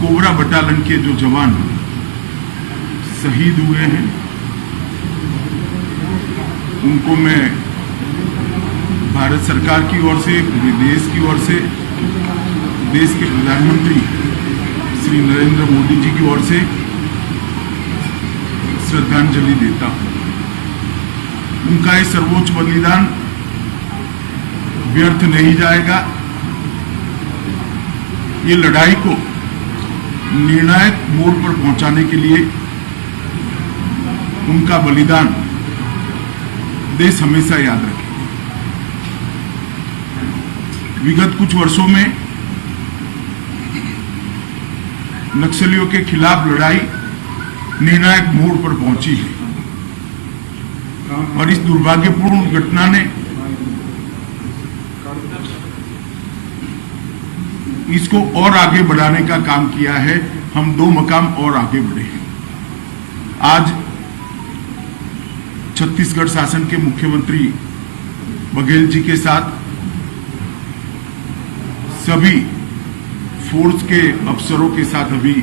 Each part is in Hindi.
कोबरा बटालियन के जो जवान शहीद हुए हैं उनको मैं भारत सरकार की ओर से, पूरे देश की ओर से, देश के प्रधानमंत्री श्री नरेंद्र मोदी जी की ओर से श्रद्धांजलि देता हूं। उनका ये सर्वोच्च बलिदान व्यर्थ नहीं जाएगा। ये लड़ाई को निर्णायक मोड़ पर पहुंचाने के लिए उनका बलिदान देश हमेशा याद रखेगा। विगत कुछ वर्षों में नक्सलियों के खिलाफ लड़ाई निर्णायक मोड़ पर पहुंची है और इस दुर्भाग्यपूर्ण घटना ने इसको और आगे बढ़ाने का काम किया है। हम 2 मकाम और आगे बढ़े हैं। आज छत्तीसगढ़ शासन के मुख्यमंत्री बघेल जी के साथ सभी फोर्स के अफसरों के साथ अभी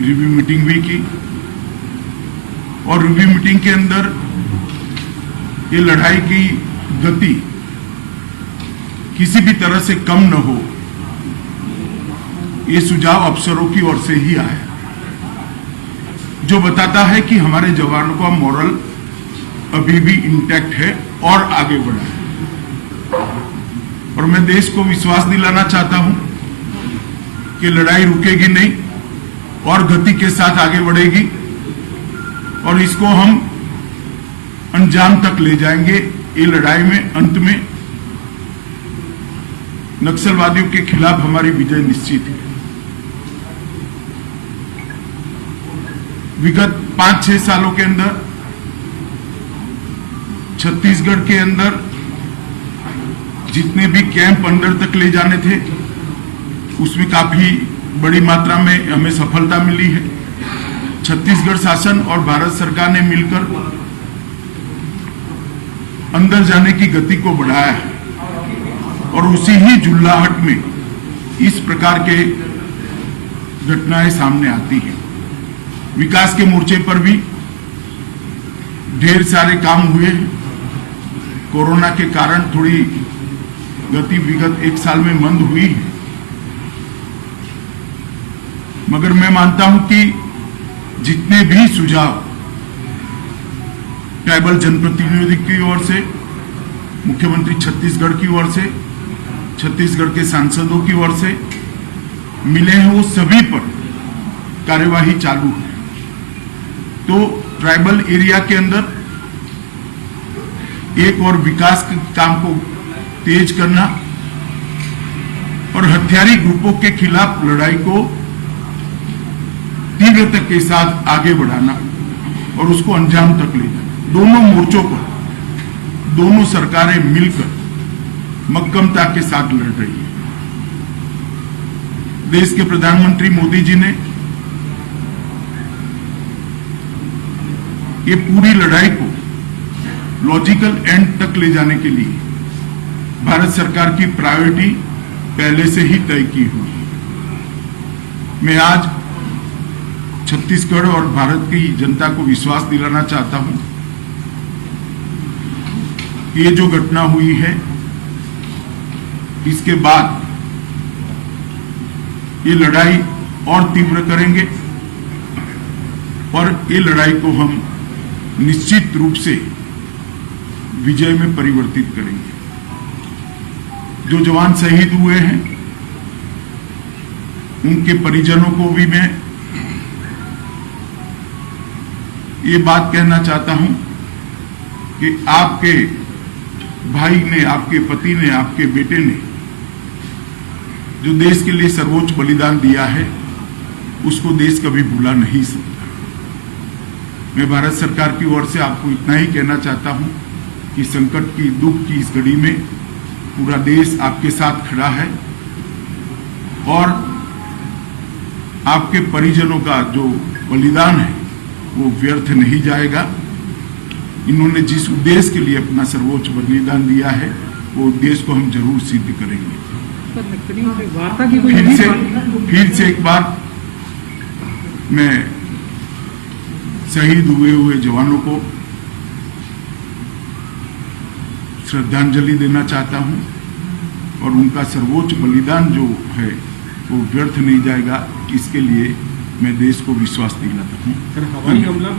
रिव्यू मीटिंग भी की और रिव्यू मीटिंग के अंदर ये लड़ाई की गति किसी भी तरह से कम न हो, ये सुझाव अफसरों की ओर से ही आया, जो बताता है कि हमारे जवानों का मॉरल अभी भी इंटैक्ट है और आगे बढ़ा है। और मैं देश को विश्वास दिलाना चाहता हूं कि लड़ाई रुकेगी नहीं और गति के साथ आगे बढ़ेगी और इसको हम अंजाम तक ले जाएंगे। ये लड़ाई में अंत में नक्सलवादियों के खिलाफ हमारी विजय निश्चित है। विगत 5-6 सालों के अंदर छत्तीसगढ़ के अंदर जितने भी कैंप अंदर तक ले जाने थे उसमें काफी बड़ी मात्रा में हमें सफलता मिली है। छत्तीसगढ़ शासन और भारत सरकार ने मिलकर अंदर जाने की गति को बढ़ाया है और उसी ही जुल्लाहट में इस प्रकार के घटनाएं सामने आती हैं। विकास के मोर्चे पर भी ढेर सारे काम हुए हैं। कोरोना के कारण थोड़ी गति विगत 1 साल में मंद हुई है, मगर मैं मानता हूं कि जितने भी सुझाव ट्राइबल जनप्रतिनिधि की ओर से, मुख्यमंत्री छत्तीसगढ़ की ओर से, छत्तीसगढ़ के सांसदों की ओर से मिले हैं, वो सभी पर कार्यवाही चालू है। तो ट्राइबल एरिया के अंदर एक और विकास के काम को तेज करना और हथियारी ग्रुपों के खिलाफ लड़ाई को तीव्रता के साथ आगे बढ़ाना और उसको अंजाम तक ले जाना। दोनों मोर्चों पर दोनों सरकारें मिलकर मक्कमता के साथ लड़ रही है। देश के प्रधानमंत्री मोदी जी ने ये पूरी लड़ाई को लॉजिकल एंड तक ले जाने के लिए भारत सरकार की प्रायोरिटी पहले से ही तय की हुई है। मैं आज छत्तीसगढ़ और भारत की जनता को विश्वास दिलाना चाहता हूं कि ये जो घटना हुई है इसके बाद ये लड़ाई और तीव्र करेंगे और ये लड़ाई को हम निश्चित रूप से विजय में परिवर्तित करेंगे। जो जवान शहीद हुए हैं उनके परिजनों को भी मैं ये बात कहना चाहता हूं कि आपके भाई ने, आपके पति ने, आपके बेटे ने जो देश के लिए सर्वोच्च बलिदान दिया है उसको देश कभी भुला नहीं सकता। मैं भारत सरकार की ओर से आपको इतना ही कहना चाहता हूं कि संकट की, दुख की इस घड़ी में पूरा देश आपके साथ खड़ा है और आपके परिजनों का जो बलिदान है वो व्यर्थ नहीं जाएगा। इन्होंने जिस उद्देश्य के लिए अपना सर्वोच्च बलिदान दिया है वो उद्देश्य को हम जरूर सिद्ध करेंगे। फिर से एक बार मैं शहीद हुए जवानों को श्रद्धांजलि देना चाहता हूं और उनका सर्वोच्च बलिदान जो है वो व्यर्थ नहीं जाएगा, इसके लिए मैं देश को विश्वास दिलाता हूं। सर, हवाई हमला